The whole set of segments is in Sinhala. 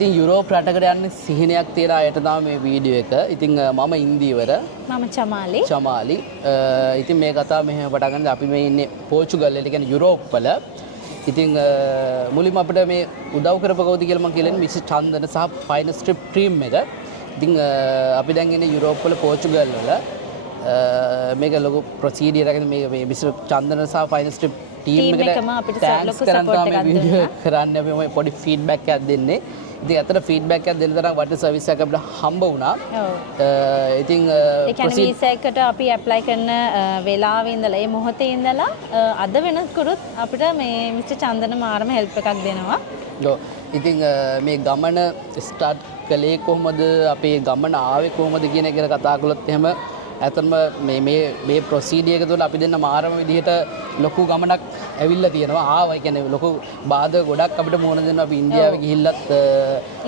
ඉතින් යුරෝප් රටකට යන්නේ සිහිනයක් තියන අයට තමයි මේ වීඩියෝ එක. ඉතින් මම ඉන්දියවර. මම චමාලි. චමාලි. ඉතින් මේ කතාව මෙහෙම පටන් ගන්න අපි මේ ඉන්නේ පෝර්චුගල් වල කියන්නේ යුරෝප් වල. ඉතින් මුලින්ම අපිට මේ උදව් කරපු කවුද කියලා මම කියන්නේ මිස් චන්දන සහ ෆයිනල් ස්ට්‍රිප් ටීම් එක. ඉතින් අපි දැන් ඉන්නේ යුරෝප් වල පෝර්චුගල් වල. මේක ලොකු ප්‍රොසීඩියර් එකක් මේ මිස් චන්දන සහ ෆයිනල් ස්ට්‍රිප් ටීම් එකට අපිට ලොකු සපෝට් එකක් දුන්නා. කරන්න අපි පොඩි ෆීඩ්බැක් එකක් දෙන්නේ. ඉතින් අතට ෆීඩ්බැක් එකක් දෙන්න තරම් වටින සර්විස් එකක් අපිට හම්බ වුණා. ඔව්. ඉතින් ඒ කියන්නේ වීසා එකට අපි ඇප්ලයි කරන වෙලාවේ ඉඳලා ඒ මොහොතේ ඉඳලා අද වෙනකුරුත් අපිට මේ මිස්ටර් චන්දන මාරම හෙල්ප් එකක් දෙනවා. ඔව්. ඉතින් මේ ගමන ස්ටාර්ට් කළේ කොහොමද? අපේ ගමන ආවේ කොහොමද කියන එක ගැන කතා කළොත් එහෙම ඇත්තටම මේ ප්‍රොසීඩියර් එක තුළ අපි දෙන්න මාරම විදිහට ලොකු ගමනක් ඇවිල්ලා තියෙනවා. ආවා. ඒ කියන්නේ ලොකු බාධා ගොඩක් අපිට මුහුණ දෙනවා. අපි ඉන්දියාවේ ගිහිල්ලත්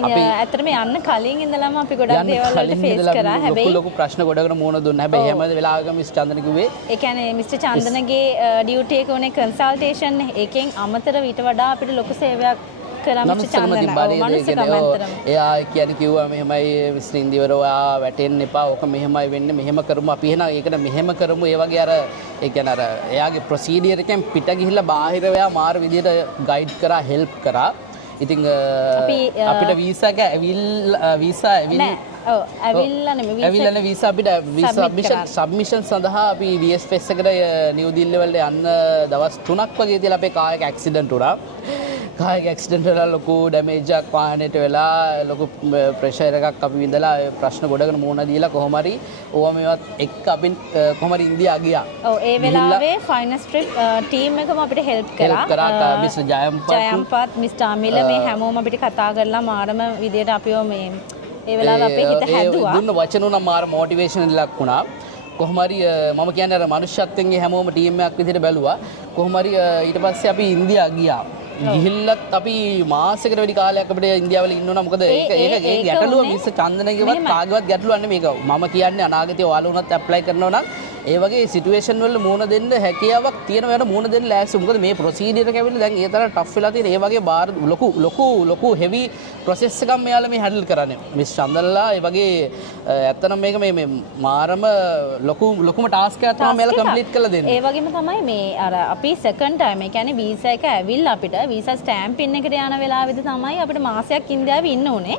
අපි ඇත්තටම යන්න කලින් ඉඳලාම අපි ගොඩක් දේවල් වලට ෆේස් කරා. හැබැයි ලොකු ප්‍රශ්න ගොඩකට මුහුණ දුන්නා. හැබැයි හැම වෙලාවකම මිස් චන්දන කිව්වේ ඒ කියන්නේ මිස්ටර් චන්දනගේ ඩියුටි එක උනේ කන්සල්ටේෂන් එකෙන් අමතරව ඊට වඩා අපිට ලොකු සේවයක් කරා මිස්ටර් චන්දන. එයා කියන්නේ කිව්වා මෙහෙමයි මිස්ටර් ඉන්දිවර ඔයා වැටෙන්න එපා. ඕක මෙහෙමයි වෙන්නේ. මෙහෙම කරමු. අපි එහෙනම් ඒකට මෙහෙම කරමු. ඒ වගේ අර ඒ කියන්නේ අර එයාගේ ප්‍රොසීඩියර් එකෙන් පිට ගිහිල්ලා බාහිර එයා මාර විදියට ගයිඩ් කරා, හෙල්ප් කරා. ඉතින් අපිට වීසා එක ඇවිල්ලා වීසා අපිට වීසා සබ්මිෂන් සඳහා අපි VSFS එකට නිව් දිල්ලි වලට යන්න දවස් 3ක් වගේ තියලා අපේ කාර් එක ඇක්සිඩන්ට් වුණා. කාර් ඇක්සිඩන්ට් වෙලා ලොකු ඩැමේජ් එකක් වාහනේට වෙලා ලොකු ප්‍රෙෂර් එකක් අපි විඳලා ප්‍රශ්න ගොඩකට මුහුණ දීලා කොහොම හරි ඕවා මේවත් එක්ක අපි කොහොම හරි ඉන්දියා ගියා. ඔව් ඒ වෙලාවේ ෆයිනල් ස්ට්‍රිප් ටීම් එකම අපිට හෙල්ප් කරා. මිස්ටර් ජයම්පත් මිස්ටර් අමිල මේ හැමෝම අපිට කතා කරලා මාරම විදියට අපිව මේ ඒ වෙලාවේ අපේ හිත හැදුවා. දුන්න වචන උනා මාර මොටිවේෂන් එකක් වුණා. කොහොම හරි මම කියන්නේ අර මනුෂ්‍යත්වයෙන් හැමෝම ටීම් එකක් විදිහට බැලුවා. කොහොම හරි ඊට පස්සේ අපි ඉන්දියා ගියා. ගිහිල්ලත් අපි මාසෙකට වැඩි කාලයක් අපිට ඉන්දියාවල ඉන්න ඕන. මොකද ඒක ගැටලුව මිස් චන්දනගේවත් කාගේවත් ගැටලුවක් නෙමෙයි මේක. මම කියන්නේ අනාගතේ ඔයාලා උනත් ඇප්ලයි කරනවා නම් ඒ වගේ සිටුේෂන් වල මුහුණ දෙන්න හැකියාවක් තියෙන වෙලාවට මුහුණ දෙන්න ලෑස්ති. මොකද මේ ප්‍රොසීඩියර් එක ඇවිල්ලා දැන් ඒ තරම් ටෆ් වෙලා තියෙන. ඒ වගේ බාර ලොකු හෙවි ප්‍රොසෙස් එකක් මෙයාලා මේ හැන්ඩල් කරන්නේ. මිස් චන්දනලා ඒ වගේ ඇත්තනම් මේක මේ මාරම ලොකුම ටාස්ක් එකක් තමයි මෙයාලා කම්ප්ලීට් කරලා දෙන්නේ. ඒ වගේම තමයි මේ අර අපි සෙකන්ඩ් ටයිම් ඒ කියන්නේ වීසා එක ඇවිල්ලා අපිට වීසා ස්ටෑම්ප් ඉන් එකට යන වෙලාවෙදී තමයි අපිට මාසයක් ඉන්දියාවේ ඉන්න ඕනේ.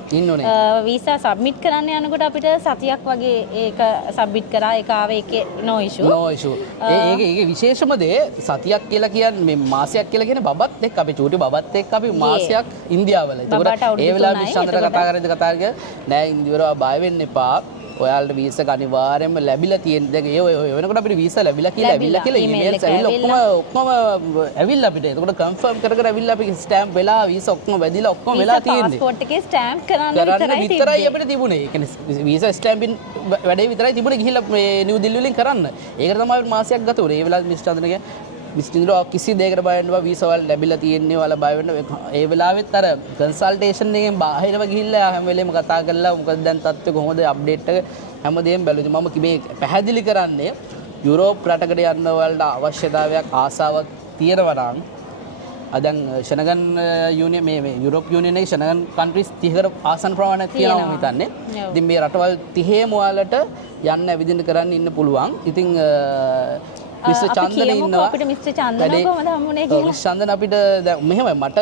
වීසා සබ්මිට් කරන්න යනකොට අපිට සතියක් වගේ ඒක සබ්මිට් කරා. ඒක ආවේ ඒකේ no issue. ඒක විශේෂම දේ සතියක් කියලා කියන්නේ මේ මාසයක් කියලා කියන්නේ බබත් එක්ක අපි චූටි බබත් එක්ක අපි මාසයක් ඉන්දියාවල. ඒකට ඒ වෙලාවේ මිෂන්තර කතා කරද්දී නෑ ඉන්දියාව බය වෙන්න එපා. ඔයාලට වීසා එක අනිවාර්යයෙන්ම ලැබිලා තියෙන. දැන් ඒ වෙනකොට අපිට වීසා ලැබිලා කියලා ඊමේල්ස් ඇවිල්ලා ඔක්කොම ඇවිල්ලා අපිට. ඒකට කන්ෆර්ම් කර ඇවිල්ලා අපි ස්ටෑම්ප් වෙලා වීසා ඔක්කොම වැදිලා ඔක්කොම වෙලා තියෙන්නේ. පාස්පෝර්ට් එකේ ස්ටෑම්ප් කරන්න විතරයි අපිට තිබුණේ. ඒ කියන්නේ වීසා ස්ටෑම්පින් වැඩේ විතරයි තිබුණේ ගිහිල්ලා මේ නිව් දිල්ලි වලින් කරන්න. ඒකට තමයි මාසයක් ගත වුණේ. ඒ වෙලාවේ මිස් චන්දනගේ මිස්ටින්දර කිසි දෙයකට බය වෙන්න බෑ. වීසා වල ලැබිලා තියෙන්නේ වල බය වෙන්න. ඒ වෙලාවෙත් අර කන්සල්ටේෂන් එකෙන් බාහිරව ගිහිල්ලා හැම වෙලේම කතා කරලා මොකද දැන් තත්ත්වය කොහොමද අප්ඩේට් එක හැමදේම බැලුවා. මම මේ පැහැදිලි කරන්නේ යුරෝප් රටකට යන්න වලට අවශ්‍යතාවයක් ආසාවක් තියෙනවා නම් දැන් ෂෙනගන් යුනියන් මේ යුරෝප් යුනියන් එකේ ෂෙනගන් කන්ට්‍රීස් 30කට ආසන්න ප්‍රමාණයක් තියෙනවා මම හිතන්නේ. ඉතින් මේ රටවල් 30ම ඔයාලට යන්න ඇවිදින්න කරන්න ඉන්න පුළුවන්. ඉතින් මිස්ටර් චන්දන ඉන්නවා. අපිට මිස්ටර් චන්දන කොහමද හම්බුනේ කියලා. මිස්ටර් චන්දන අපිට දැන් මෙහෙමයි මට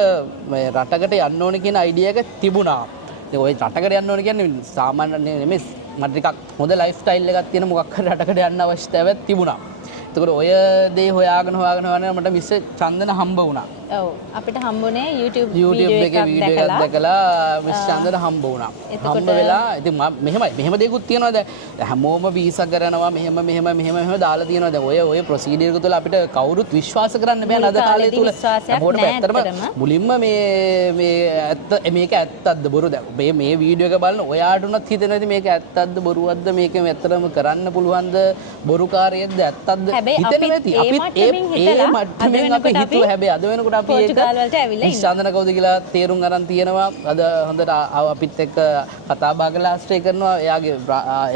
මේ රටකට යන්න ඕනේ කියන අයිඩියා එක තිබුණා. ඉතින් ওই රටකට යන්න ඕනේ කියන්නේ සාමාන්‍ය නෙමෙයි. මට ටිකක් හොඳ ලයිෆ් ස්ටයිල් එකක් තියෙන මොකක් හරි රටකට යන්න අවශ්‍යතාවයක් තිබුණා. එතකොට ඔය දේ හොයාගෙන මට මිස්ටර් චන්දන හම්බ වුණා. ඔව් අපිට හම්බුනේ YouTube එකේ වීඩියෝ එකක් දැකලා මිස් චන්දන හම්බ වුණා. හම්බ වෙලා ඉතින් මෙහෙම දෙයක්ත් තියෙනවා. දැන් හැමෝම වීසා කරනවා මෙහෙම දාලා තියෙනවා. දැන් ඔය ප්‍රොසීඩියර් එක තුළ අපිට කවුරුත් විශ්වාස කරන්න බෑ අද කාලේ තුල. මොකද ඇත්තටම මුලින්ම මේක ඇත්තක්ද බොරුද? මේ වීඩියෝ එක බලන ඔයාට උනත් හිතෙනවා ඉතින් මේක ඇත්තක්ද බොරුවක්ද මේක ඇත්තටම කරන්න පුළුවන්ද බොරුකාරයෙක්ද ඇත්තක්ද හිතෙනවා ඇති. අපිත් ඒ මට්ටමින් අපි හිතුවා. හැබැයි අද වෙනකොට අපි ඒක මිස් චන්දන කවුද කියලා තේරුම් අරන් තියෙනවා. අද හොඳට අපිත් එක්ක කතා බහ කරලා ආශ්‍රය කරනවා.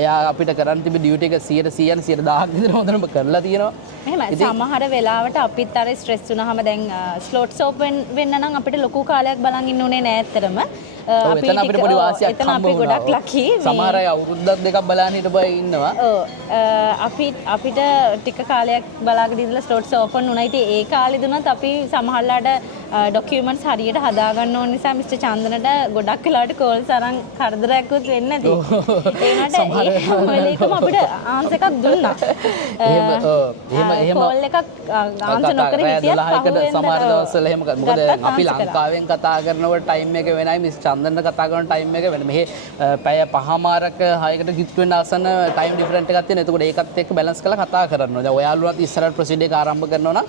එයා අපිට කරන්න තිබි ඩියුටි එක 100%ක් විතර හොඳටම කරලා තියෙනවා. එහෙමයි. සමහර වෙලාවට අපිත් අර ස්ට්‍රෙස් වුණාම දැන් ස්ලොට්ස් ඕපන් වෙන්න නම් අපිට ලොකු කාලයක් බලන් ඉන්න උනේ නෑ ඇත්තටම. එතන අපිට පොඩි වාසියක් එතන අපි ගොඩක් ලකි. සමහර අය අවුරුද්දක් දෙකක් බලන්න හිටපුවා ඉන්නවා. අපිට ටික කාලයක් බලාගෙන ඉඳලා ස්ලොට්ස් ඕපන් වුණා. ඉතින් ඒ කාලෙදිනත් අපි සමහරලාට ඩොකියුමන්ට්ස් හරියට හදාගන්න ඕන නිසා මිස්ටර් චන්දනට ගොඩක් වෙලාවට කෝල්ස් අරන් කරදරයක්වත් වෙන්නේ නැති. ඒ වුණාට ඒ වෙලේකම අපිට ආන්සර් එකක් දුන්නා. එහෙම කෝල් එකක් ආන්සර් නොකර හිටියත් සමහර දවස්වල එහෙම මොකද අපි ලංකාවෙන් කතා කරනකොට ටයිම් එක වෙනයි මිස් චන්දන කතා කරන ටයිම් එක වෙන. මෙහි පැය 5මාරක 6කට ගිත් වෙන ආසන ටයිම් ඩිෆරන්ට් එකක් තියෙනවා. එතකොට ඒකත් එක්ක බැලන්ස් කරලා කතා කරන්න ඕනේ. දැන් ඔයාලුවත් ඉස්සරහට ප්‍රොසීඩ් එක ආරම්භ කරනවා නම්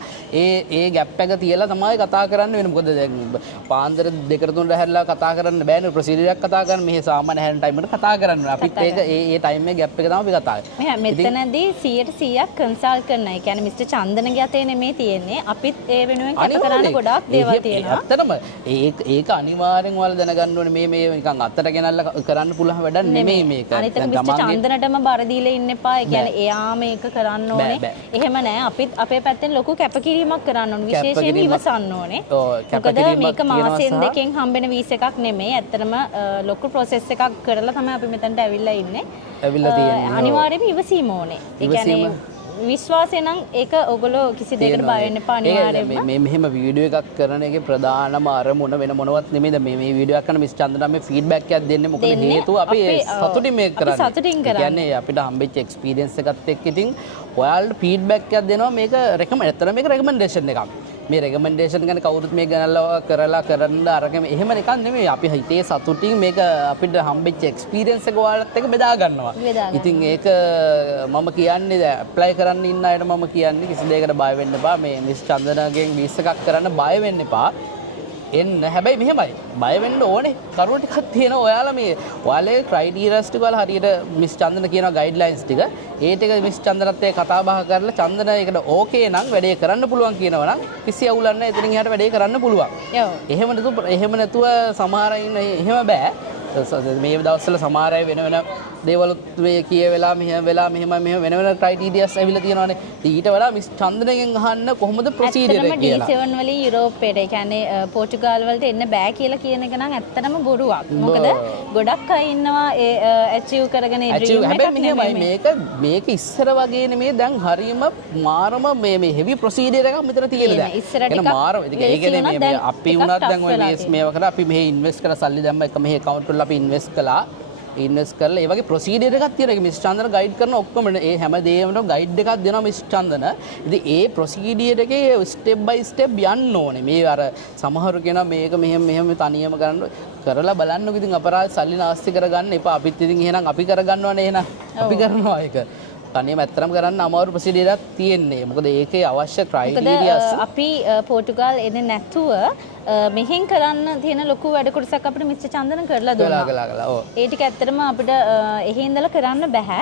ඒ ගැප් එක තියලා තමයි කතා කරන්න වෙන්නේ. මොකද දැන් පාන්දර 2-3 හැරලා කතා කරන්න බෑනේ. ප්‍රොසීඩර් එකක් කතා කරන්න මෙහි සාමාන්‍ය හැරෙන ටයිම් එකට කතා කරන්න ඕනේ. අපිත් ඒක ඒ ටයිම් එකේ ගැප් එක තමයි අපි කතා කරන්නේ. මෙතනදී 100% කන්සල්ට් කරනවා. ඒ කියන්නේ මිස්ටර් චන්දනගේ අතේ නෙමෙයි තියෙන්නේ. අපිත් ඒ වෙනුවෙන් කතා කරන්න ගොඩාක් දේවල් තියෙනවා. ඇත්තටම ඒක අනිවාර්යෙන් ඔයාලා දැනගන්න ඕනේ. මේ නිකන් අතට ගෙනල්ලා කරන්න පුළුවන් වැඩක් නෙමෙයි මේක. අනිත් එක මිස්ටර් චන්දනටම බර දීලා ඉන්න එපා. ඒ කියන්නේ එයා මේක කරන්න ඕනේ. එහෙම නෑ. අපිත් අපේ පැත්තෙන් ලොකු කැපකිරීමක් කරන්න ඕනේ. විශේෂයෙන් ඉවසන්න ඕනේ. මොකද මේක මාසෙන් දෙකෙන් හම්බෙන වීස එකක් නෙමෙයි. ඇත්තටම ලොකු ප්‍රොසෙස් එකක් කරලා තමයි අපි මෙතනට ඇවිල්ලා ඉන්නේ. ඇවිල්ලා තියෙන්නේ. අනිවාර්යයෙන්ම ඉවසීම ඕනේ. ඒ කියන්නේ විශ්වාසය නම් ඒක ඔයගොල්ලෝ කිසි දෙයකට බය වෙන්න එපා අනිවාර්යයෙන්ම. මේ මෙහෙම වීඩියෝ එකක් කරන එකේ ප්‍රධානම අරමුණ වෙන මොනවත් නෙමෙයි. මේ වීඩියෝ එක කරන මිස් චන්දනා මේ ෆීඩ්බැක් එකක් දෙන්නේ. මොකද හේතුව අපි සතුටින් මේක කරන්නේ. සතුටින් කරන්නේ. කියන්නේ අපිට හම්බෙච්ච එක්ස්පීරියන්ස් එකත් එක්ක ඉතින් ඔයාලට ෆීඩ්බැක් එකක් දෙනවා. මේක රෙකමෙන්ඩ්. ඇත්තට මේක රෙකමෙන්ඩේෂන් එකක්. මේ රෙකමෙන්ඩේෂන් ගැන කවුරුත් මේ ගණන්ලා කරන්න අරගෙන එහෙම නිකන් නෙමෙයි. අපි හිතේ සතුටින් මේක අපිට හම්බෙච්ච එක්ස්පීරියන්ස් එක ඔයාලත් එක්ක බෙදා ගන්නවා. ඉතින් ඒක මම කියන්නේ දැන් ඇප්ලයි කරන්න ඉන්න අයට මම කියන්නේ කිසි දෙයකට බය වෙන්න එපා. මේ මිස් චන්දනාගෙන් වීස් එකක් කරන්න බය වෙන්න එපා. එන්න හැබැයි මෙහෙමයි බය වෙන්න ඕනේ කරුණු ටිකක් තියෙනවා. ඔයාලා මේ ඔයාලේ ක්‍රයිටීරියාස් ටික වල හරියට මිස් චන්දන කියන ගයිඩ්ලයින්ස් ටික ඒ ටික මිස් චන්දනත් එක්ක කතා බහ කරලා චන්දන ඒකට ඕකේ නම් වැඩේ කරන්න පුළුවන් කියනවා නම් කිසි අවුලක් නැහැ. එතනින් එහාට වැඩේ කරන්න පුළුවන්. එහෙම නැතුව සමහර අය ඉන්න එහෙම බෑ. මේ දවස්වල සමහර අය වෙන දේවලුත් මේ කියවෙලා මෙහෙම වෙලා මෙහෙම වෙන ක්‍රයිටීරියාස් ඇවිල්ලා තියෙනවානේ. ඊට වඩා මිස් චන්දනගෙන් අහන්න කොහොමද ප්‍රොසීජර් එක කියලා. D7 වලින් යුරෝපේට ඒ කියන්නේ පෝර්චුගාල් වලට එන්න බෑ කියලා කියන එක නම් ඇත්තටම බොරුවක්. මොකද ගොඩක් අය ඉන්නවා ඒ ඇචීව් කරගෙන ඒ ඩ්‍රීම් එකක් නෙමෙයි. මේක ඉස්සර වගේ නෙමෙයි. දැන් හරියම මාරම මේ හෙවි ප්‍රොසීජර් එකක් මෙතන තියෙනවා දැන්. ඉස්සරට මාරම. ඒ කියන්නේ මේ අපි වුණත් දැන් ඔය මේව කරලා අපි මෙහෙ ඉන්වෙස්ට් කරලා සල්ලි දැම්ම එක මෙහෙ account වල අපි ඉන්වෙස්ට් කළා. ඉන්වෙස්ට් කරලා ඒ වගේ ප්‍රොසීජර් එකක් තියෙනවා. මිස් චන්දන ගයිඩ් කරන ඔක්කොම ඒ හැම දෙයකම ගයිඩ් එකක් දෙනවා මිස් චන්දන. ඉතින් ඒ ප්‍රොසීජර් එකේ ස්ටෙප් බයි ස්ටෙප් යන්න ඕනේ. මේ අර සමහරු කියනවා මේක මෙහෙම තනියම කරලා බලන්නකො. ඉතින් අපරාධ සල්ලි නාස්ති කරගන්න එපා. අපිත් ඉතින් එහෙනම් අපි කරගන්නවනේ එහෙනම්. අපි කරනවා ඒක. තනියම ඇත්තටම කරන්න අමාරු ප්‍රොසීජර් එකක් තියෙන්නේ. මොකද ඒකේ අවශ්‍ය ක්‍රයිටීරියාස් අපි පෝර්චුගල් එන්නේ නැතුව මෙහෙන් කරන්න තියෙන ලොකු වැඩ කොටසක් අපිට මිස්ටර් චන්දන කරලා දුන්නා. ඒ ටික ඇත්තටම අපිට එහෙ ඉඳලා කරන්න බෑ.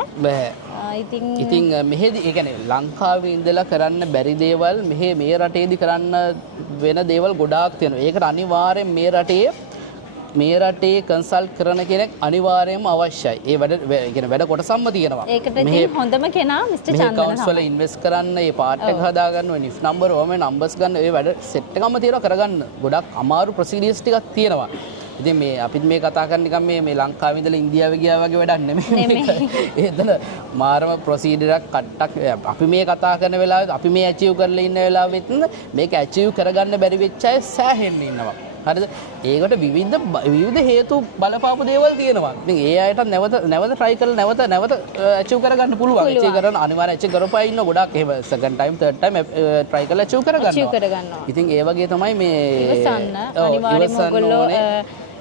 ඉතින් මෙහෙදි ඒ කියන්නේ ලංකාවේ ඉඳලා කරන්න බැරි දේවල් මේ රටේදී කරන්න වෙන දේවල් ගොඩාක් තියෙනවා. ඒකට අනිවාර්යෙන් මේ රටේ කන්සල්ට් කරන කෙනෙක් අනිවාර්යයෙන්ම අවශ්‍යයි. ඒ වැඩ කොටසක්ම තියෙනවා. ඒකට ඉතින් හොඳම කෙනා මිස්ටර් චන්දන තමයි. කවුන්ස් වල ඉන්වෙස්ට් කරන්න, ඒ පාර්ට් එක හදා ගන්න, නිෆ් නම්බර් ඕම නම්බර්ස් ගන්න, ඒ වැඩ සෙට් එකම තියෙනවා කරගන්න. ගොඩක් අමාරු ප්‍රොසීඩියර්ස් ටිකක් තියෙනවා. ඉතින් මේ අපිත් මේ කතා කරන නිකන් මේ ලංකාවේ ඉඳලා ඉන්දියාවේ ගියා වගේ වැඩක් නෙමෙයි. එතන මාරම ප්‍රොසීජර් එකක් කට්ටක් අපි මේ කතා කරන වෙලාවෙත් අපි මේ ඇචීව් කරලා ඉන්න වෙලාවෙත් මේක ඇචීව් කරගන්න බැරි වෙච්ච අය සෑහෙන්න ඉන්නවා. හරිද? ඒකට විවිධ හේතු බලපාපු දේවල් තියෙනවා. ඉතින් ඒ අයට නැවත try කරලා නැවත achieve කරගන්න පුළුවන්. achieve කරන අනිවාර්ය achieve කරපුවා ඉන්න ගොඩක් එහෙම second time third time try කරලා achieve කරගන්නවා. ඉතින් ඒ වගේ තමයි මේ ඉවසන්න අනිවාර්යයෙන්ම ඔයගොල්ලෝ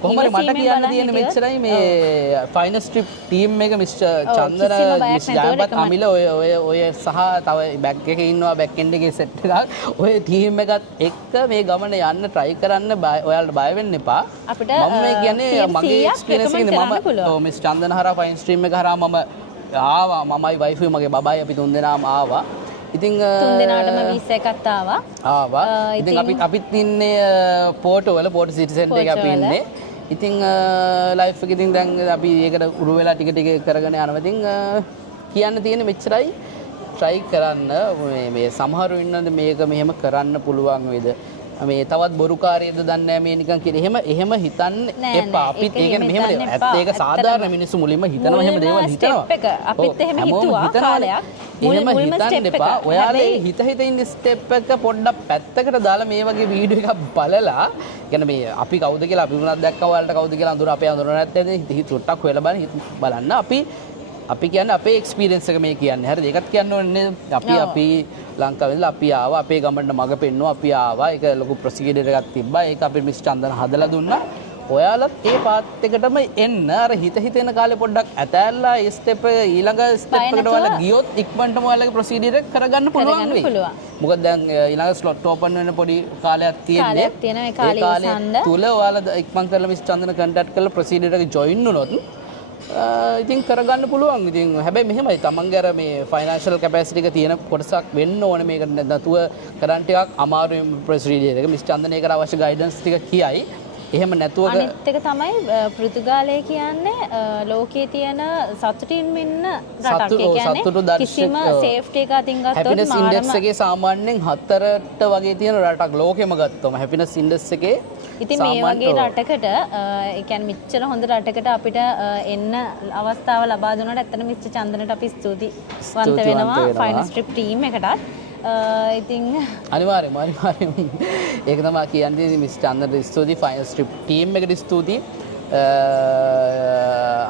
කොහොමද මට කියන්න තියෙන මෙච්චරයි මේ ෆයිනල් ස්ට්‍රිප් ටීම් එක මිස්ටර් චන්දන ජයපත් අමිල ඔය සහ තව බැක් එකේ ඉන්නවා බැක් එන්ඩ් එකේ සෙට් එකක් ඔය ටීම් එකත් එක්ක මේ ගමන යන්න try කරන්න ඔයාලට බය වෙන්න එපා. මම මේ කියන්නේ මගේ එක්ස්පීරියන්ස් එකෙන් මම මිස් චන්දන හරහා ෆයිනල් ස්ට්‍රීම් එක හරහා මම ආවා. මමයි වයිෆුයි මගේ බබායි අපි තුන් දෙනාම ආවා. ඉතින් තුන් දෙනාටම වීසා එකක් ආවා. ඉතින් අපිත් ඉන්නේ පෝර්ට් සිටි සෙන්ටර් එකේ අපි ඉන්නේ. ඉතින් ලයිෆ් එක ඉතින් දැන් අපි ඒකට උරු වෙලා ටික කරගෙන යනවා. ඉතින් කියන්න තියෙන්නේ මෙච්චරයි. try කරන්න මේ සමහරු ඉන්නද මේක මෙහෙම කරන්න පුළුවන් වේද? මේ තවත් බොරුකාරයද දන්නේ නැහැ මේ නිකන් කියන. එහෙම හිතන්න එපා. අපිත් ඒ කියන්නේ මෙහෙම ඇත්ත ඒක සාධාරණ මිනිස්සු මුලින්ම හිතනවා එහෙම දේවල් හිතනවා. අපිත් එහෙම හිතුවා කාලයක්. එහෙම හිතන්න එපා. ඔයාලා හිත ඉන්න ස්ටෙප් එක පොඩ්ඩක් පැත්තකට දාලා මේ වගේ වීඩියෝ එකක් බලලා කියන්නේ මේ අපි කවුද කියලා අපි වුණත් දැක්කම ඔයාලට කවුද කියලා අඳුර අපේ අඳුර නැත්නම් හිත චුට්ටක් හොයලා බලන්න අපි කියන්නේ අපේ එක්ස්පීරියන්ස් එක මේ කියන්නේ. හරිද? ඒකත් කියන්න ඕනේ අපි ලංකාවේ ඉඳලා අපි ආවා අපේ ගමන්ට මග පෙන්නුවා අපි ආවා. ඒක ලොකු ප්‍රොසීජර් එකක් තිබ්බා. ඒක අපි මිස් චන්දන හදලා දුන්නා. ඔයාලත් ඒ පාත් එකටම එන්න අර හිතෙන කාලේ පොඩ්ඩක් ඇතැල්ලා ඒ ස්ටෙප් එක ඊළඟ ස්ටෙප් එකට ඔයාලා ගියොත් ඉක්මනටම ඔයාලගේ ප්‍රොසීජර් එක කරගන්න පුළුවන් වෙයි. මොකද දැන් ඊළඟ ස්ලොට් ඕපන් වෙන පොඩි කාලයක් තියෙන්නේ. ඒ කාලේ තුල ඔයාලා ඉක්මන් කරලා මිස් චන්දන කන්ටැක්ට් කරලා ප්‍රොසීජර් එක ජොයින් වුණොත් ඉතින් කරගන්න පුළුවන්. ඉතින් හැබැයි මෙහෙමයි තමන්ගේ අර මේ ෆයිනෑන්ෂල් කැපැසිටි එක තියෙන කොටසක් වෙන්න ඕනේ මේකට නැතුව කරන් ටිකක් අමාරුයි ප්‍රොසීජර් එක. මිස් චන්දන ඒකට අවශ්‍ය ගයිඩන්ස් ටික කියයි. එහෙම නැතුව අනිත් එක තමයි පෘතුගාලය කියන්නේ ලෝකයේ තියෙන සතුටින් ඉන්න රටක්. ඒ කියන්නේ කිසිම සේෆ්ටි එකක් අතින් ගත්තොත් හැපිනස් ඉන්ඩෙක්ස් එකේ සාමාන්‍යයෙන් 4ට වගේ තියෙන රටක් ලෝකෙම ගත්තොම හැපිනස් ඉන්ඩෙක්ස් එකේ. ඉතින් මේ වගේ රටකට ඒ කියන්නේ මෙච්චර හොඳ රටකට අපිට එන්න අවස්ථාව ලබා දුන්නාට ඇත්තටම මිස්ටර් චන්දනට අපි ස්තුතිවන්ත වෙනවා ෆයිනල් ස්ට්‍රිප් ටීම් එකටත්. ඉතින් අනිවාර්යයෙන්ම ඒක තමයි කියන්නේ මිස් චන්දනට ස්තුතියි ෆයිනල් ස්ට්‍රිප් ටීම් එකට ස්තුතියි.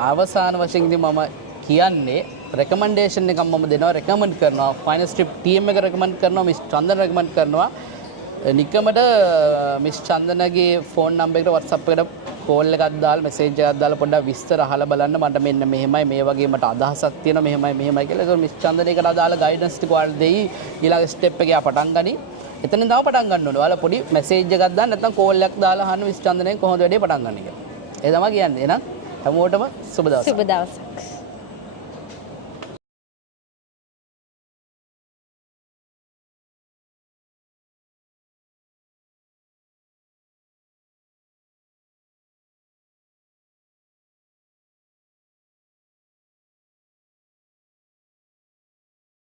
අවසාන වශයෙන් ඉතින් මම කියන්නේ රෙකමෙන්ඩේෂන් එකක් මම දෙනවා රෙකමන්ඩ් කරනවා ෆයිනල් ස්ට්‍රිප් ටීම් එක රෙකමන්ඩ් කරනවා මිස් චන්දන රෙකමන්ඩ් කරනවා. නිකමට මිස් චන්දනගේ ෆෝන් නම්බර් එකට WhatsApp එකට කෝල් එකක් දාලා මෙසේජ් එකක් දාලා පොඩ්ඩක් විස්තර අහලා බලන්න මට මෙන්න මෙහෙමයි මේ වගේ මට අදහසක් තියෙනවා මෙහෙමයි කියලා. ඒක මිස් චන්දනයකට අදාළ ගයිඩන්ස් ටික ඔයාලා දෙයි. ඊළඟ ස්ටෙප් එකේ පටන් ගනි. එතනින් තමයි පටන් ගන්න ඕනේ. ඔයාලා පොඩි මෙසේජ් එකක් දාන්න නැත්නම් කෝල් එකක් දාලා අහන්න මිස් චන්දනයෙන් කොහොමද වැඩේ පටන් ගන්න කියලා. ඒ තමයි කියන්නේ. එහෙනම් හැමෝටම සුබ දවසක්. සුබ දවසක්.